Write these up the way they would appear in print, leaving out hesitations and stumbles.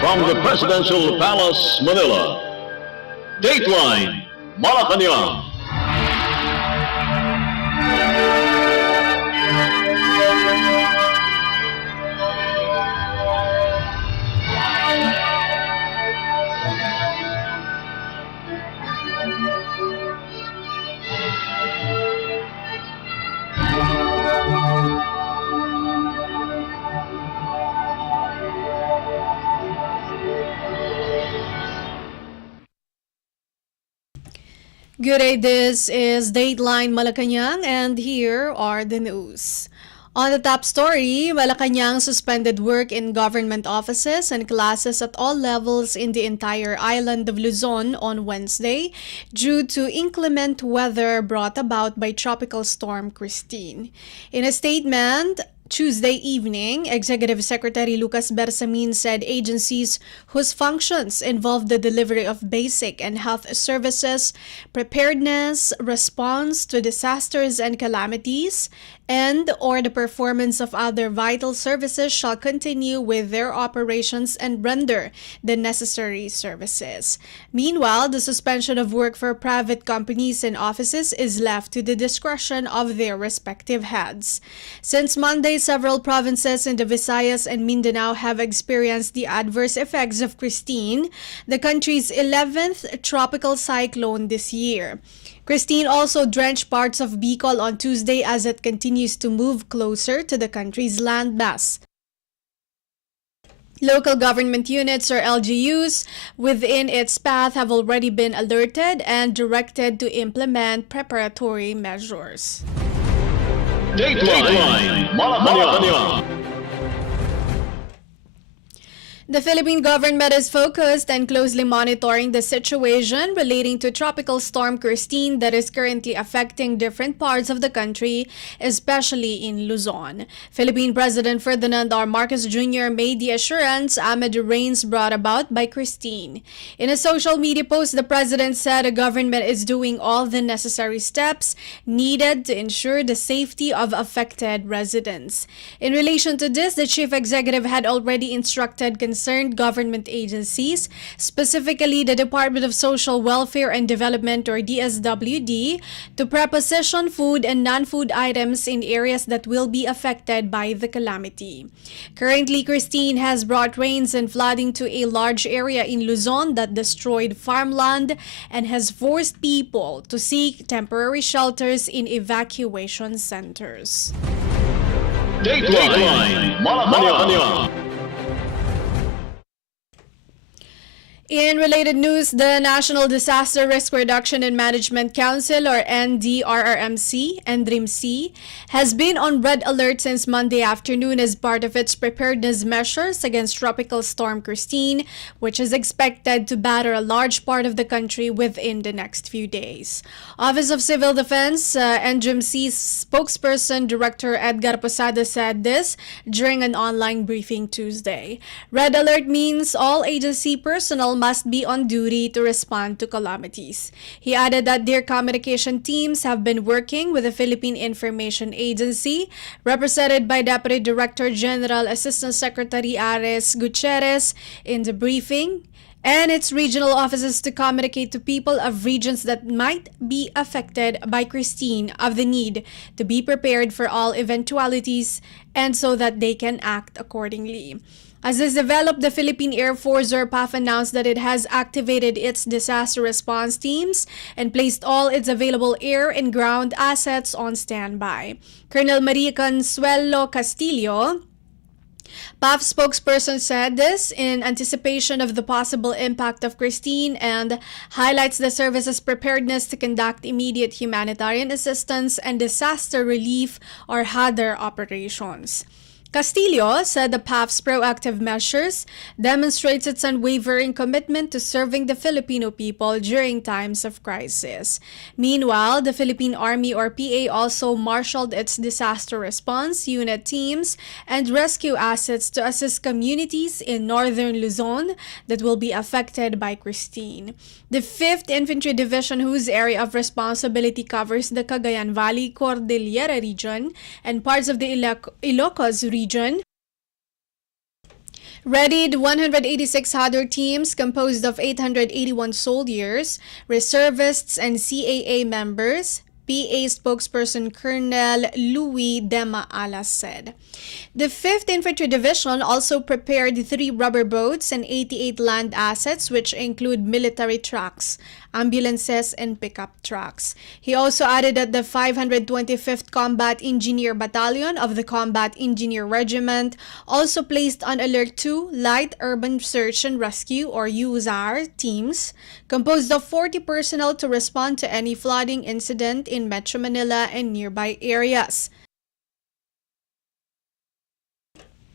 From the Presidential Palace, Manila, Dateline Malacañang. Good day, this is Dateline Malacañang and here are the news. On the top story, Malacañang suspended work in government offices and classes at all levels in the entire island of Luzon on Wednesday due to inclement weather brought about by Tropical Storm Christine. In a statement, Tuesday evening, Executive Secretary Lucas Bersamin said agencies whose functions involve the delivery of basic and health services, preparedness, response to disasters and calamities, and or the performance of other vital services shall continue with their operations and render the necessary services. Meanwhile, the suspension of work for private companies and offices is left to the discretion of their respective heads. Since Monday, several provinces in the Visayas and Mindanao have experienced the adverse effects of Christine, the country's 11th tropical cyclone this year. Christine also drenched parts of Bicol on Tuesday as it continues to move closer to the country's landmass. Local government units or LGUs within its path have already been alerted and directed to implement preparatory measures. Dateline Malacañang. The Philippine government is focused and closely monitoring the situation relating to Tropical Storm Christine that is currently affecting different parts of the country, especially in Luzon. Philippine President Ferdinand R. Marcos Jr. made the assurance amid the rains brought about by Christine. In a social media post, the president said the government is doing all the necessary steps needed to ensure the safety of affected residents. In relation to this, the chief executive had already instructed concerned government agencies, specifically the Department of Social Welfare and Development or DSWD, to preposition food and non-food items in areas that will be affected by the calamity. Currently, Christine has brought rains and flooding to a large area in Luzon that destroyed farmland and has forced people to seek temporary shelters in evacuation centers. Dateline Malacañang. In related news, the National Disaster Risk Reduction and Management Council or NDRRMC, NDRIMC, has been on red alert since Monday afternoon as part of its preparedness measures against Tropical Storm Christine, which is expected to batter a large part of the country within the next few days. Office of Civil Defense, NDRIMC's spokesperson, Director Edgar Posada, said this during an online briefing Tuesday. Red alert means all agency personnel must be on duty to respond to calamities. He added that their communication teams have been working with the Philippine Information Agency, represented by Deputy Director General Assistant Secretary Ares Gutierrez in the briefing, and its regional offices to communicate to people of regions that might be affected by Christine of the need to be prepared for all eventualities and so that they can act accordingly. As this developed, the Philippine Air Force or PAF announced that it has activated its disaster response teams and placed all its available air and ground assets on standby. Colonel Maria Consuelo Castillo, PAF spokesperson, said this in anticipation of the possible impact of Christine and highlights the service's preparedness to conduct immediate humanitarian assistance and disaster relief or HADR operations. Castillo said the PAF's proactive measures demonstrates its unwavering commitment to serving the Filipino people during times of crisis. Meanwhile, the Philippine Army or PA also marshaled its disaster response unit teams and rescue assets to assist communities in northern Luzon that will be affected by Christine. The 5th Infantry Division, whose area of responsibility covers the Cagayan Valley Cordillera region and parts of the Ilocos region, Readied 186 Hador teams composed of 881 soldiers, reservists, and CAA members, PA spokesperson Colonel Louis Dema Alas said. The 5th Infantry Division also prepared 3 rubber boats and 88 land assets, which include military trucks, ambulances, and pickup trucks. He also added that the 525th Combat Engineer Battalion of the Combat Engineer Regiment also placed on alert 2 Light Urban Search and Rescue or USAR teams composed of 40 personnel to respond to any flooding incident in Metro Manila and nearby areas.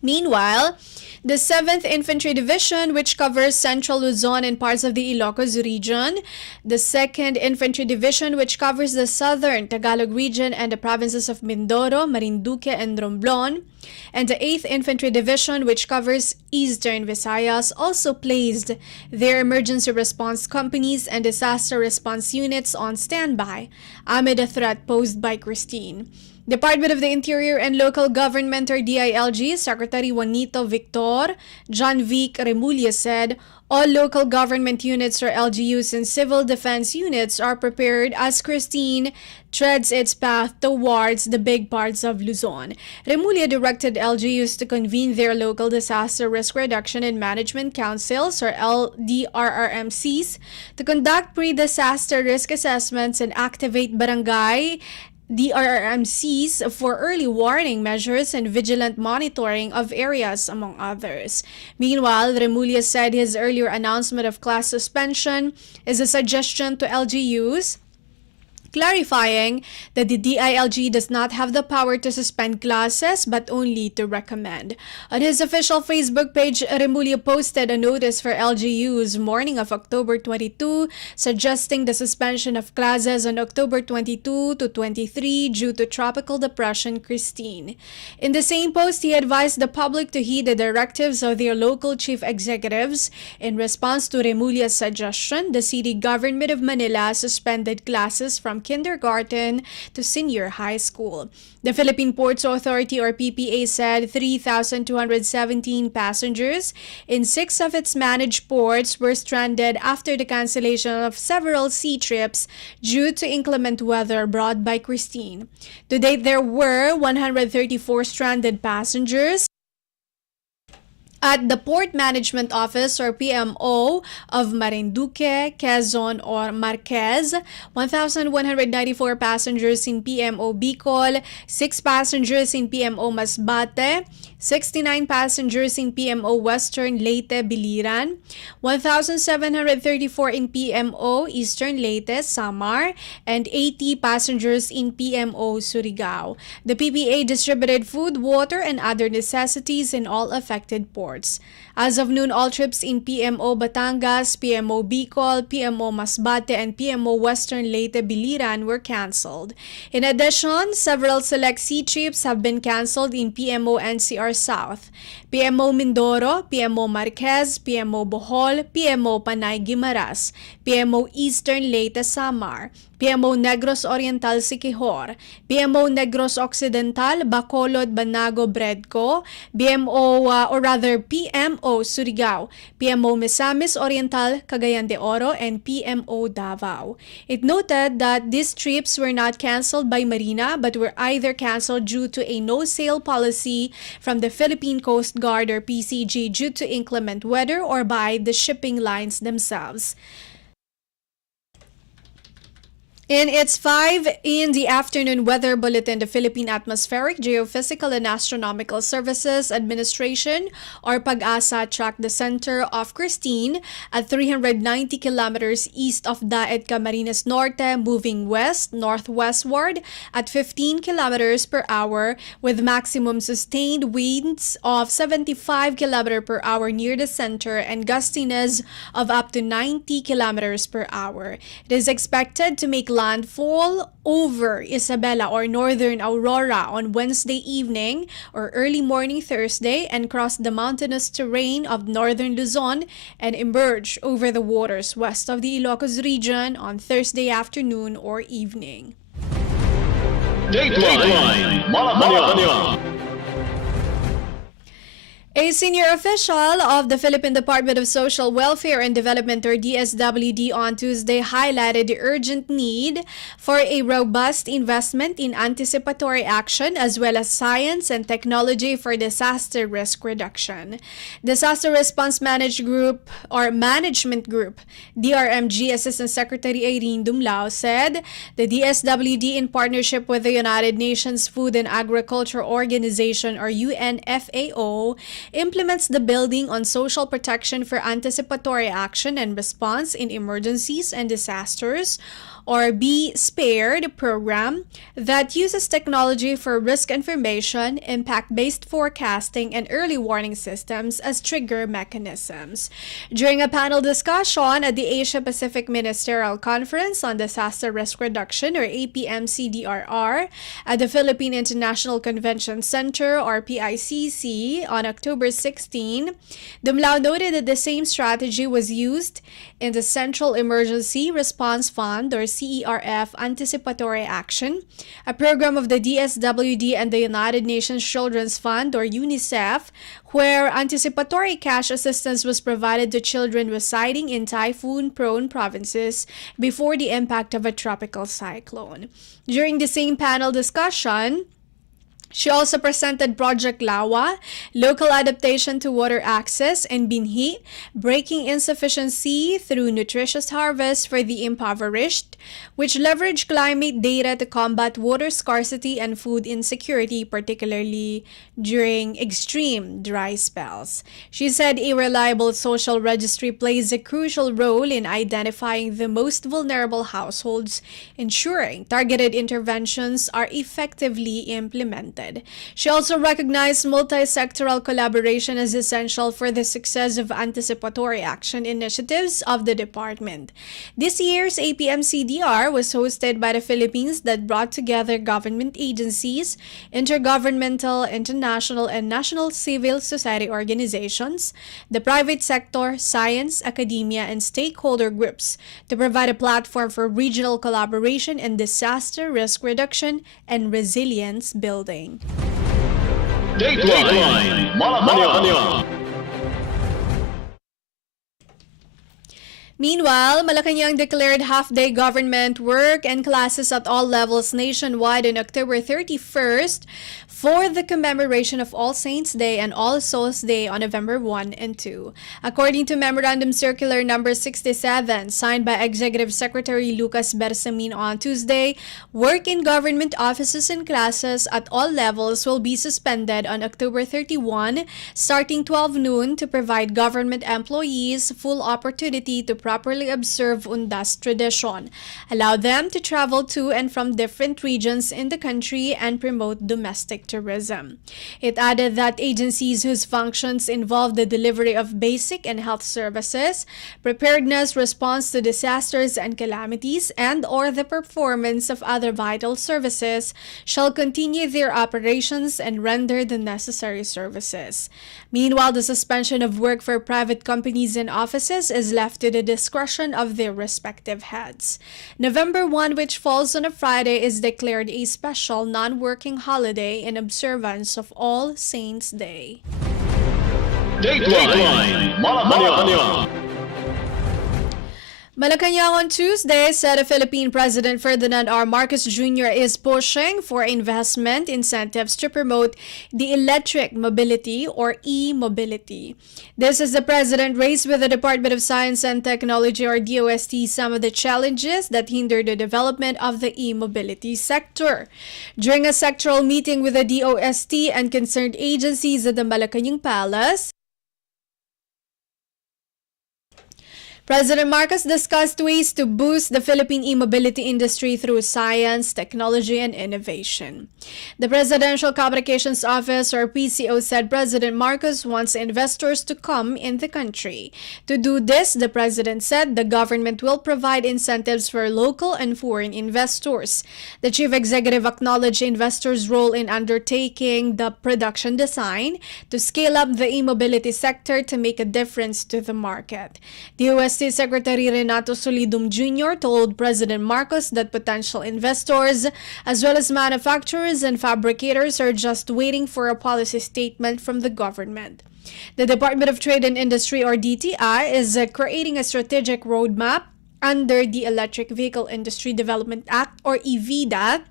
Meanwhile, the 7th Infantry Division, which covers Central Luzon and parts of the Ilocos region, the 2nd Infantry Division, which covers the Southern Tagalog region and the provinces of Mindoro, Marinduque, and Romblon, and the 8th Infantry Division, which covers Eastern Visayas, also placed their emergency response companies and disaster response units on standby amid a threat posed by Christine. Department of the Interior and Local Government or DILG Secretary Juanito Victor John Vic Remulla said all local government units or LGUs and civil defense units are prepared as Christine treads its path towards the big parts of Luzon. Remulla directed LGUs to convene their local disaster risk reduction and management councils or LDRRMCs to conduct pre-disaster risk assessments and activate barangay DRRMCs for early warning measures and vigilant monitoring of areas, among others. Meanwhile, Remulla said his earlier announcement of class suspension is a suggestion to LGUs, clarifying that the DILG does not have the power to suspend classes but only to recommend. On his official Facebook page, Remulla posted a notice for LGUs morning of October 22 suggesting the suspension of classes on October 22 to 23 due to Tropical Depression Christine. In the same post, he advised the public to heed the directives of their local chief executives. In response to Remulla's suggestion, the city government of Manila suspended classes from kindergarten to senior high school. The Philippine Ports Authority or PPA said 3,217 passengers in 6 of its managed ports were stranded after the cancellation of several sea trips due to inclement weather brought by Christine. To date, there were 134 stranded passengers at the Port Management Office or PMO of Marinduque, Quezon or Marquez, 1,194 passengers in PMO Bicol, 6 passengers in PMO Masbate, 69 passengers in PMO Western Leyte, Biliran, 1,734 in PMO Eastern Leyte, Samar, and 80 passengers in PMO Surigao. The PPA distributed food, water, and other necessities in all affected ports. As of noon, all trips in PMO Batangas, PMO Bicol, PMO Masbate, and PMO Western Leyte Biliran were cancelled. In addition, several select sea trips have been cancelled in PMO NCR South, PMO Mindoro, PMO Marquez, PMO Bohol, PMO Panay Guimaras, PMO Eastern Leyte Samar, PMO Negros Oriental Siquijor, PMO Negros Occidental Bacolod Banago Bredco, PMO Surigao, PMO Misamis Oriental Cagayan de Oro, and PMO Davao. It noted that these trips were not cancelled by Marina but were either cancelled due to a no-sail policy from the Philippine Coast Guard or PCG due to inclement weather or by the shipping lines themselves. In its 5 in the afternoon weather bulletin, the Philippine Atmospheric, Geophysical, and Astronomical Services Administration or PAG-ASA tracked the center of Christine at 390 kilometers east of Daet, Camarines Norte, moving west-northwestward at 15 kilometers per hour with maximum sustained winds of 75 kilometers per hour near the center and gustiness of up to 90 kilometers per hour. It is expected to make landfall over Isabela or northern Aurora on Wednesday evening or early morning Thursday and cross the mountainous terrain of northern Luzon and emerge over the waters west of the Ilocos region on Thursday afternoon or evening. Dateline Malacañang. A senior official of the Philippine Department of Social Welfare and Development, or DSWD, on Tuesday highlighted the urgent need for a robust investment in anticipatory action as well as science and technology for disaster risk reduction. Disaster Response Management Group, DRMG Assistant Secretary Irene Dumlao said the DSWD, in partnership with the United Nations Food and Agriculture Organization, or UNFAO, implements the Building on Social Protection for Anticipatory Action and Response in Emergencies and Disasters, or Be Spared program that uses technology for risk information, impact-based forecasting, and early warning systems as trigger mechanisms. During a panel discussion at the Asia-Pacific Ministerial Conference on Disaster Risk Reduction, or APMCDRR, at the Philippine International Convention Center, or PICC, on October 16, Dumlao noted that the same strategy was used in the Central Emergency Response Fund, or CERF, Anticipatory Action, a program of the DSWD and the United Nations Children's Fund, or UNICEF, where anticipatory cash assistance was provided to children residing in typhoon-prone provinces before the impact of a tropical cyclone. During the same panel discussion, she also presented Project Lawa, Local Adaptation to Water Access, and Binhi, Breaking Insufficiency Through Nutritious Harvest for the Impoverished, which leverage climate data to combat water scarcity and food insecurity, particularly during extreme dry spells. She said a reliable social registry plays a crucial role in identifying the most vulnerable households, ensuring targeted interventions are effectively implemented. She also recognized multi-sectoral collaboration as essential for the success of anticipatory action initiatives of the department. This year's APMCDR was hosted by the Philippines that brought together government agencies, intergovernmental, international, and national civil society organizations, the private sector, science, academia, and stakeholder groups to provide a platform for regional collaboration and disaster risk reduction and resilience building. Dateline Malacañang. Meanwhile, Malacañang declared half-day government work and classes at all levels nationwide on October 31st for the commemoration of All Saints' Day and All Souls' Day on November 1 and 2. According to Memorandum Circular Number 67, signed by Executive Secretary Lucas Bersamin on Tuesday, work in government offices and classes at all levels will be suspended on October 31, starting 12 noon, to provide government employees full opportunity to properly observe Undas tradition, allow them to travel to and from different regions in the country, and promote domestic tourism. It added that agencies whose functions involve the delivery of basic and health services, preparedness, response to disasters and calamities, and/or the performance of other vital services shall continue their operations and render the necessary services. Meanwhile, the suspension of work for private companies and offices is left to the discretion of their respective heads. November 1, which falls on a Friday, is declared a special non-working holiday in observance of All Saints' Day. Dateline Malacañang. Malacañang on Tuesday said the Philippine President Ferdinand R. Marcos Jr. is pushing for investment incentives to promote the electric mobility, or e-mobility. This is the President raised with the Department of Science and Technology, or DOST, some of the challenges that hinder the development of the e-mobility sector. During a sectoral meeting with the DOST and concerned agencies at the Malacañang Palace, President Marcos discussed ways to boost the Philippine e-mobility industry through science, technology, and innovation. The Presidential Communications Office, or PCO, said President Marcos wants investors to come in the country. To do this, the President said the government will provide incentives for local and foreign investors. The Chief Executive acknowledged investors' role in undertaking the production design to scale up the e-mobility sector to make a difference to the market. The UST Secretary Renato Solidum Jr. told President Marcos that potential investors, as well as manufacturers and fabricators, are just waiting for a policy statement from the government. The Department of Trade and Industry, or DTI, is creating a strategic roadmap under the Electric Vehicle Industry Development Act, or EVIDA,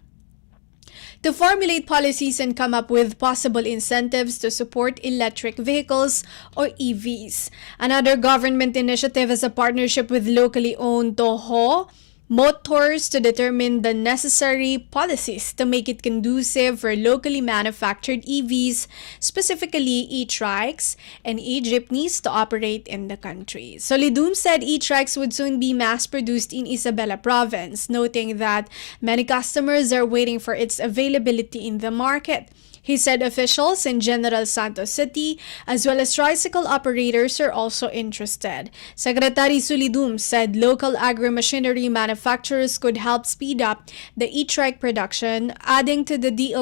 to formulate policies and come up with possible incentives to support electric vehicles, or EVs. Another government initiative is a partnership with locally owned Toho Motors to determine the necessary policies to make it conducive for locally manufactured EVs, specifically e-trikes and e-jeepneys, to operate in the country. Solidum said e-trikes would soon be mass-produced in Isabela Province, noting that many customers are waiting for its availability in the market. He said officials in General Santos City as well as tricycle operators are also interested. Secretary Solidum said local agro-machinery manufacturers could help speed up the e-trike production, adding that the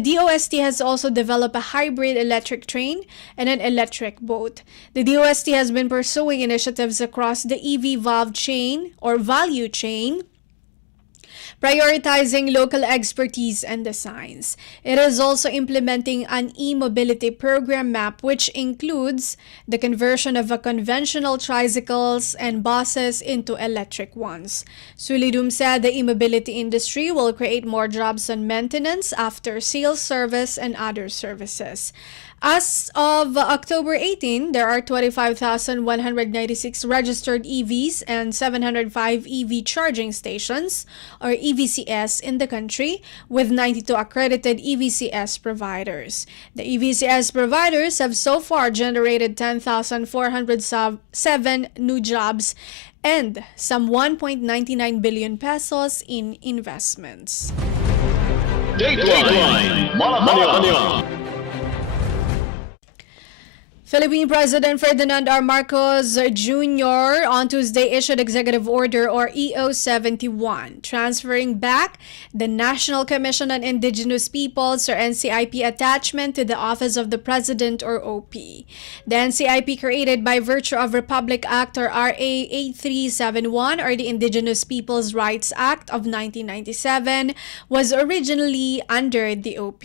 DOST has also developed a hybrid electric train and an electric boat. The DOST has been pursuing initiatives across the EV value chain, prioritizing local expertise and designs. It is also implementing an e-mobility program map, which includes the conversion of conventional tricycles and buses into electric ones. Sulidum said the e-mobility industry will create more jobs on maintenance, after sales service, and other services. As of October 18, there are 25,196 registered EVs and 705 EV charging stations, or EVCS, in the country, with 92 accredited EVCS providers. The EVCS providers have so far generated 10,407 new jobs and some 1.99 billion pesos in investments. Dateline Malacañang. Philippine President Ferdinand R. Marcos Jr. on Tuesday issued Executive Order, or EO 71, transferring back the National Commission on Indigenous Peoples, or NCIP, attachment to the Office of the President, or OP. The NCIP, created by virtue of Republic Act, or RA 8371, or the Indigenous Peoples Rights Act of 1997, was originally under the OP.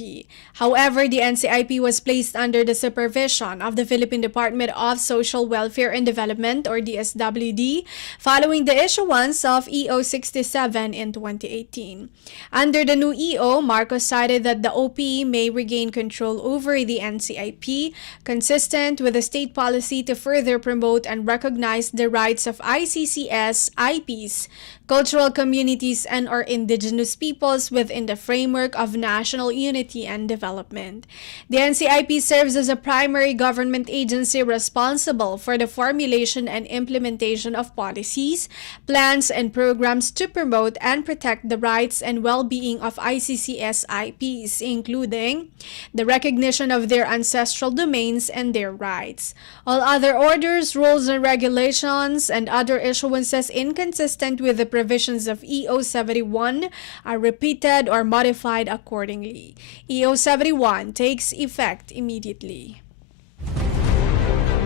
However, the NCIP was placed under the supervision of the Philippine Department of Social Welfare and Development, or DSWD, following the issuance of EO 67 in 2018. Under the new EO, Marcos cited that the OP may regain control over the NCIP, consistent with the state policy to further promote and recognize the rights of ICCS, IPs, cultural communities, and our indigenous peoples within the framework of national unity and development. The NCIP serves as a primary government agency responsible for the formulation and implementation of policies, plans, and programs to promote and protect the rights and well-being of ICCS IPs, including the recognition of their ancestral domains and their rights. All other orders, rules, and regulations and other issuances inconsistent with the provisions of EO 71 are repeated or modified accordingly. EO 71 takes effect immediately.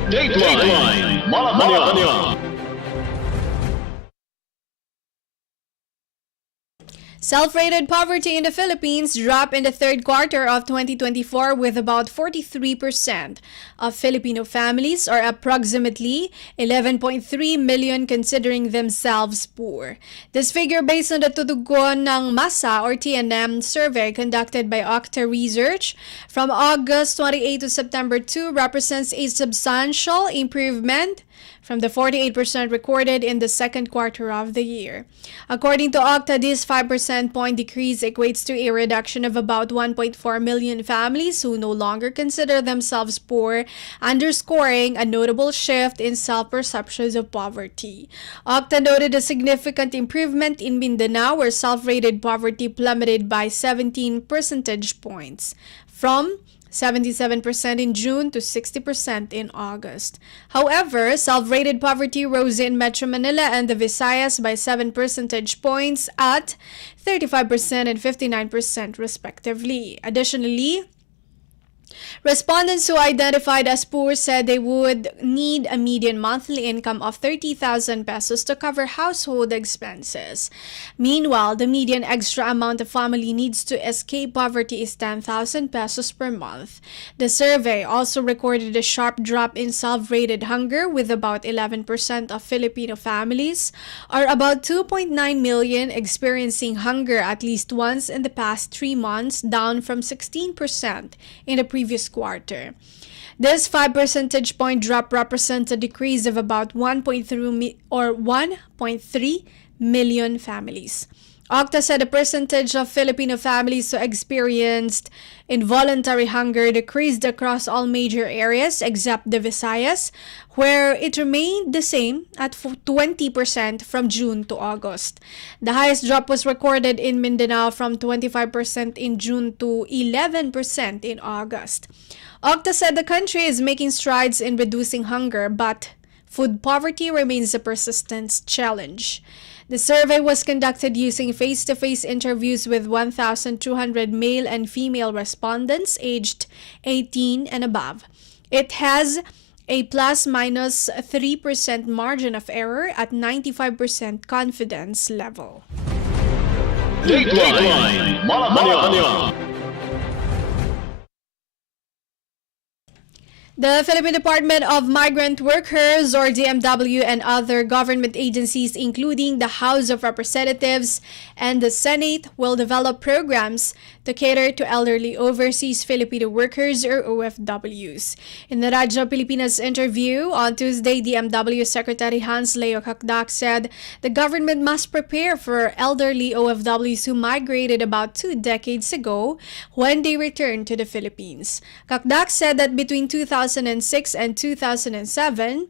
Dateline Malacañang. Self-rated poverty in the Philippines dropped in the third quarter of 2024, with about 43% of Filipino families, or approximately 11.3 million, considering themselves poor. This figure based on the Tutugon ng Masa, or TNM, survey conducted by Octa Research from August 28 to September 2 represents a substantial improvement from the 48% recorded in the second quarter of the year. According to Octa, this 5% point decrease equates to a reduction of about 1.4 million families who no longer consider themselves poor, underscoring a notable shift in self-perceptions of poverty. Octa noted a significant improvement in Mindanao, where self-rated poverty plummeted by 17 percentage points, from 77% in June to 60% in August. However, self-rated poverty rose in Metro Manila and the Visayas by 7 percentage points at 35% and 59% respectively. Additionally, Respondents who identified as poor said they would need a median monthly income of 30,000 pesos to cover household expenses. Meanwhile, the median extra amount a family needs to escape poverty is 10,000 pesos per month. The survey also recorded a sharp drop in self-rated hunger, with about 11% of Filipino families, or about 2.9 million, experiencing hunger at least once in the past 3 months, down from 16% in the previous quarter. This 5 percentage point drop represents a decrease of about 1.3 million families. Octa said the percentage of Filipino families who experienced involuntary hunger decreased across all major areas except the Visayas, where it remained the same at 20% from June to August. The highest drop was recorded in Mindanao from 25% in June to 11% in August. Octa said the country is making strides in reducing hunger, but food poverty remains a persistent challenge. The survey was conducted using face-to-face interviews with 1,200 male and female respondents aged 18 and above. It has a plus-minus 3% margin of error at 95% confidence level. Dateline Malacañang. The Philippine Department of Migrant Workers, or DMW, and other government agencies, including the House of Representatives and the Senate, will develop programs to cater to elderly overseas Filipino workers, or OFWs. In the Radyo Pilipinas interview on Tuesday, DMW Secretary Hans Leo Kakdak said the government must prepare for elderly OFWs who migrated about 2 decades ago when they returned to the Philippines. Kakdak said that between 2006 and 2007,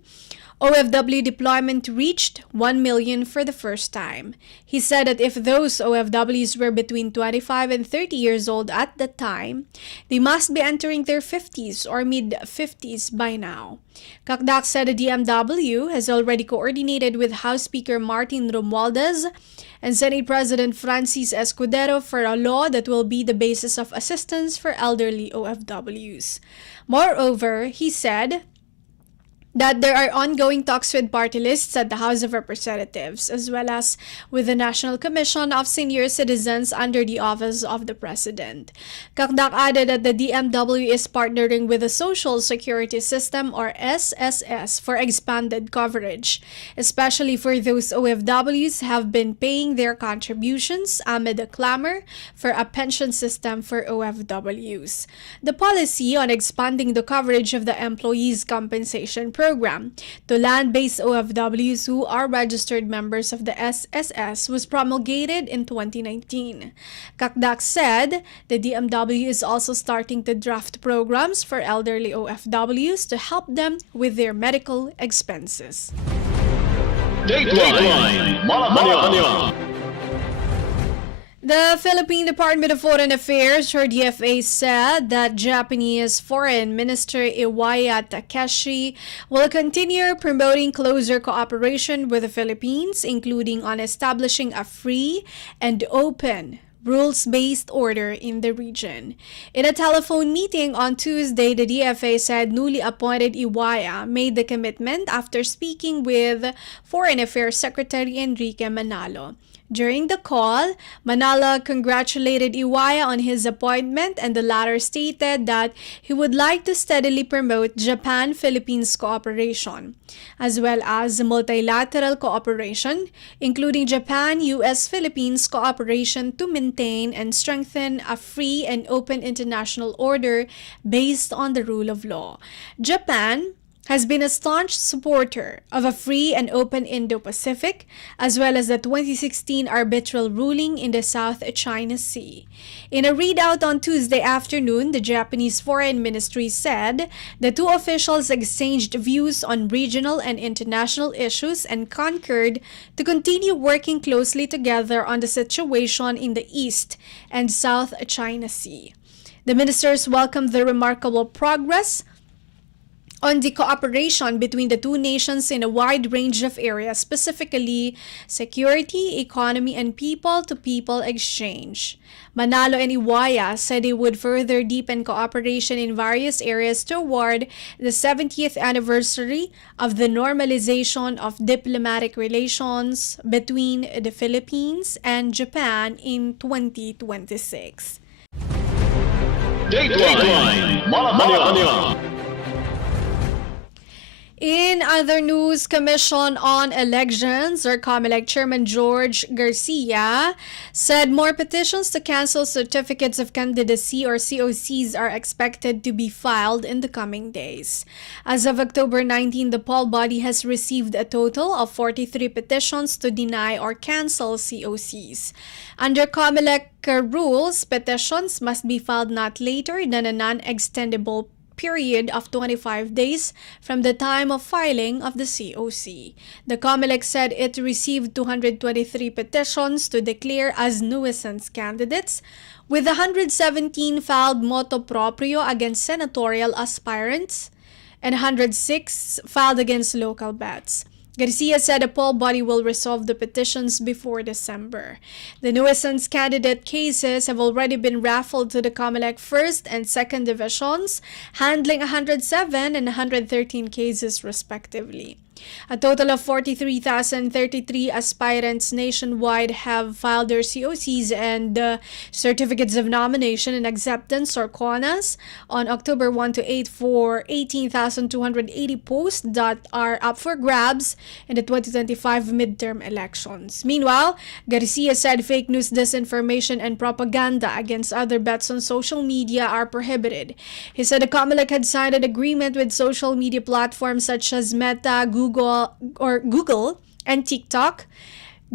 OFW deployment reached 1 million for the first time. He said that if those OFWs were between 25 and 30 years old at that time, they must be entering their 50s or mid-50s by now. Kakdak said the DMW has already coordinated with House Speaker Martin Romualdez and Senate President Francis Escudero for a law that will be the basis of assistance for elderly OFWs. Moreover, he said that there are ongoing talks with party lists at the House of Representatives, as well as with the National Commission of Senior Citizens under the Office of the President. Kakdak added that the DMW is partnering with the Social Security System, or SSS, for expanded coverage, especially for those OFWs have been paying their contributions amid a clamor for a pension system for OFWs. The policy on expanding the coverage of the Employees' Compensation Program to land-based OFWs who are registered members of the SSS was promulgated in 2019. Kakdak said the DMW is also starting to draft programs for elderly OFWs to help them with their medical expenses. Dateline Malacañang. The Philippine Department of Foreign Affairs, or DFA, said that Japanese Foreign Minister Iwaya Takeshi will continue promoting closer cooperation with the Philippines, including on establishing a free and open rules-based order in the region. In a telephone meeting on Tuesday, the DFA said newly appointed Iwaya made the commitment after speaking with Foreign Affairs Secretary Enrique Manalo. During the call, Manalo congratulated Iwaya on his appointment, and the latter stated that he would like to steadily promote Japan-Philippines cooperation, as well as multilateral cooperation, including Japan-US-Philippines cooperation to maintain and strengthen a free and open international order based on the rule of law. Japan has been a staunch supporter of a free and open Indo-Pacific, as well as the 2016 arbitral ruling in the South China Sea. In a readout on Tuesday afternoon, the Japanese Foreign Ministry said the two officials exchanged views on regional and international issues and concurred to continue working closely together on the situation in the East and South China Sea. The ministers welcomed the remarkable progress on the cooperation between the two nations in a wide range of areas, specifically security, economy, and people-to-people exchange. Manalo and Iwaya said they would further deepen cooperation in various areas toward the 70th anniversary of the normalization of diplomatic relations between the Philippines and Japan in 2026. Dateline Malacañang. In other news, Commission on Elections, or COMELEC Chairman George Garcia, said more petitions to cancel certificates of candidacy or COCs are expected to be filed in the coming days. As of October 19, the poll body has received a total of 43 petitions to deny or cancel COCs. Under COMELEC rules, petitions must be filed not later than a non-extendable period of 25 days from the time of filing of the COC. The COMELEC said it received 223 petitions to declare as nuisance candidates, with 117 filed motu proprio against senatorial aspirants and 106 filed against local bets. Garcia said a poll body will resolve the petitions before December. The nuisance candidate cases have already been raffled to the COMELEC first and second divisions, handling 107 and 113 cases respectively. A total of 43,033 aspirants nationwide have filed their COCs and certificates of nomination and acceptance, or CONAs, on October 1 to 8 for 18,280 posts that are up for grabs in the 2025 midterm elections. Meanwhile, Garcia said fake news, disinformation, and propaganda against other bets on social media are prohibited. He said the COMELEC had signed an agreement with social media platforms such as Meta, Google and TikTok,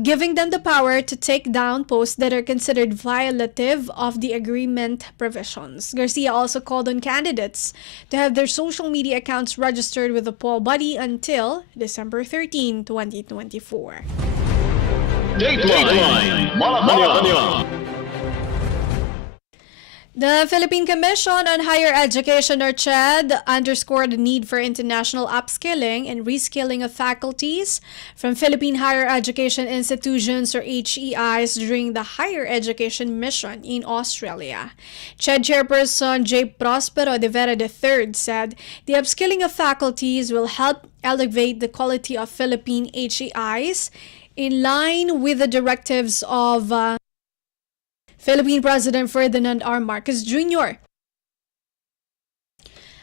giving them the power to take down posts that are considered violative of the agreement provisions. Garcia also called on candidates to have their social media accounts registered with the poll body until December 13, 2024. Dateline Malacañang. The Philippine Commission on Higher Education, or CHED, underscored the need for international upskilling and reskilling of faculties from Philippine higher education institutions, or HEIs, during the higher education mission in Australia. CHED Chairperson J. Prospero de Vera III said the upskilling of faculties will help elevate the quality of Philippine HEIs in line with the directives of Philippine President Ferdinand R. Marcos Jr.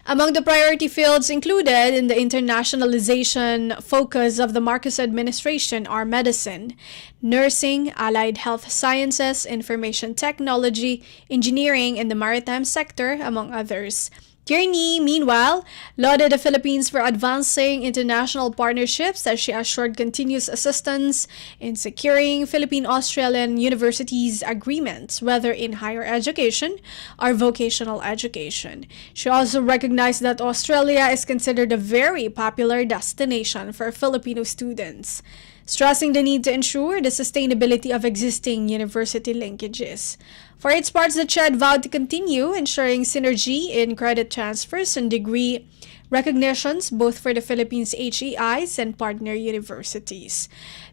Among the priority fields included in the internationalization focus of the Marcos administration are medicine, nursing, allied health sciences, information technology, engineering, and the maritime sector, among others. Kearney, meanwhile, lauded the Philippines for advancing international partnerships as she assured continuous assistance in securing Philippine-Australian universities' agreements, whether in higher education or vocational education. She also recognized that Australia is considered a very popular destination for Filipino students, stressing the need to ensure the sustainability of existing university linkages. For its part, the CHED vowed to continue ensuring synergy in credit transfers and degree recognitions both for the Philippines HEIs and partner universities.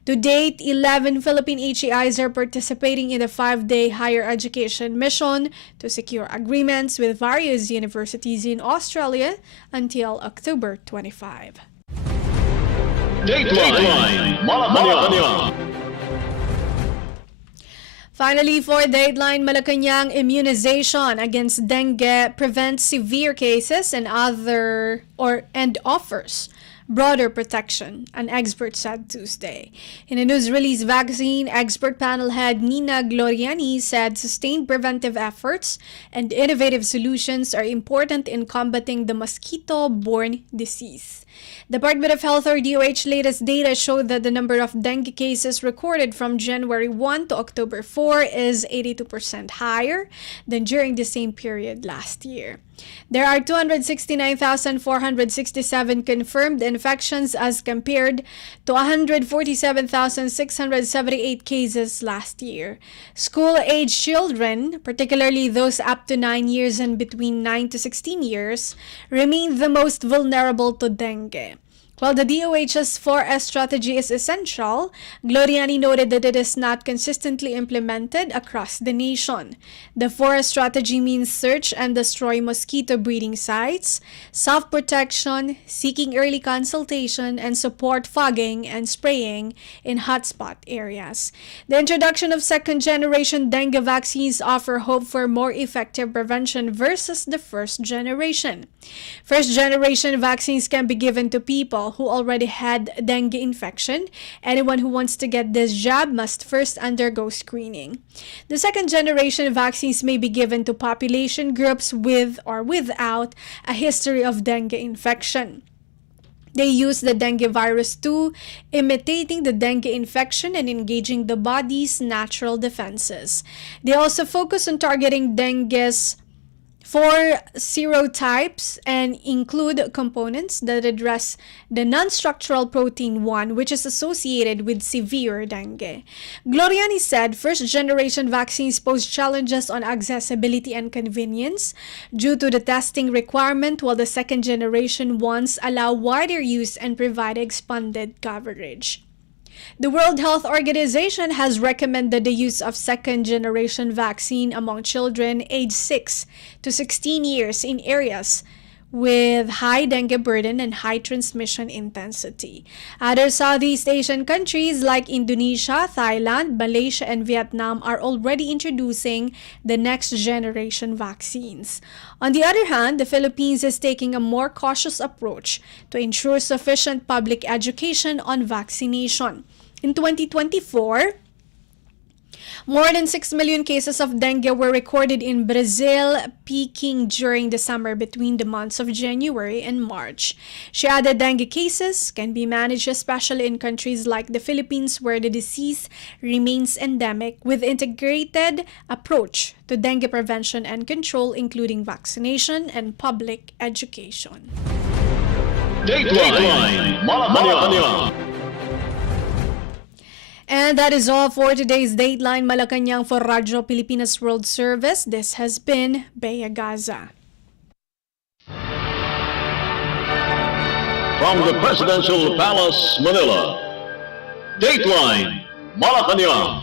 To date, 11 Philippine HEIs are participating in the 5-day higher education mission to secure agreements with various universities in Australia until October 25. Dateline Malacañang. Finally, for Dateline Malacañang, immunization against dengue prevents severe cases and offers broader protection, an expert said Tuesday. In a news release, vaccine expert panel head Nina Gloriani said sustained preventive efforts and innovative solutions are important in combating the mosquito-borne disease. Department of Health, or DOH, latest data showed that the number of dengue cases recorded from January 1 to October 4 is 82% higher than during the same period last year. There are 269,467 confirmed infections as compared to 147,678 cases last year. School-age children, particularly those up to 9 years and between 9 to 16 years, remain the most vulnerable to dengue. While the DOH's 4S strategy is essential, Gloriani noted that it is not consistently implemented across the nation. The 4S strategy means search and destroy mosquito breeding sites, self-protection, seeking early consultation, and support fogging and spraying in hotspot areas. The introduction of second-generation dengue vaccines offer hope for more effective prevention versus the first generation. First-generation vaccines can be given to people who already had dengue infection. Anyone who wants to get this jab must first undergo screening. The second-generation vaccines may be given to population groups with or without a history of dengue infection. They use the dengue virus 2, imitating the dengue infection and engaging the body's natural defenses. They also focus on targeting dengue's 4 serotypes and include components that address the non-structural protein 1, which is associated with severe dengue. Gloriani said first-generation vaccines pose challenges on accessibility and convenience due to the testing requirement, while the second-generation ones allow wider use and provide expanded coverage. The World Health Organization has recommended the use of second-generation vaccine among children aged 6 to 16 years in areas with high dengue burden and high transmission intensity. Other Southeast Asian countries like Indonesia, Thailand, Malaysia, and Vietnam are already introducing the next-generation vaccines. On the other hand, the Philippines is taking a more cautious approach to ensure sufficient public education on vaccination. In 2024, more than 6 million cases of dengue were recorded in Brazil, peaking during the summer between the months of January and March. She added dengue cases can be managed especially in countries like the Philippines, where the disease remains endemic, with integrated approach to dengue prevention and control, including vaccination and public education. Dateline Malacañang. And that is all for today's Dateline Malacañang for Radyo Pilipinas World Service. This has been Bea Gaza. From the Presidential Palace, Manila, Dateline Malacañang.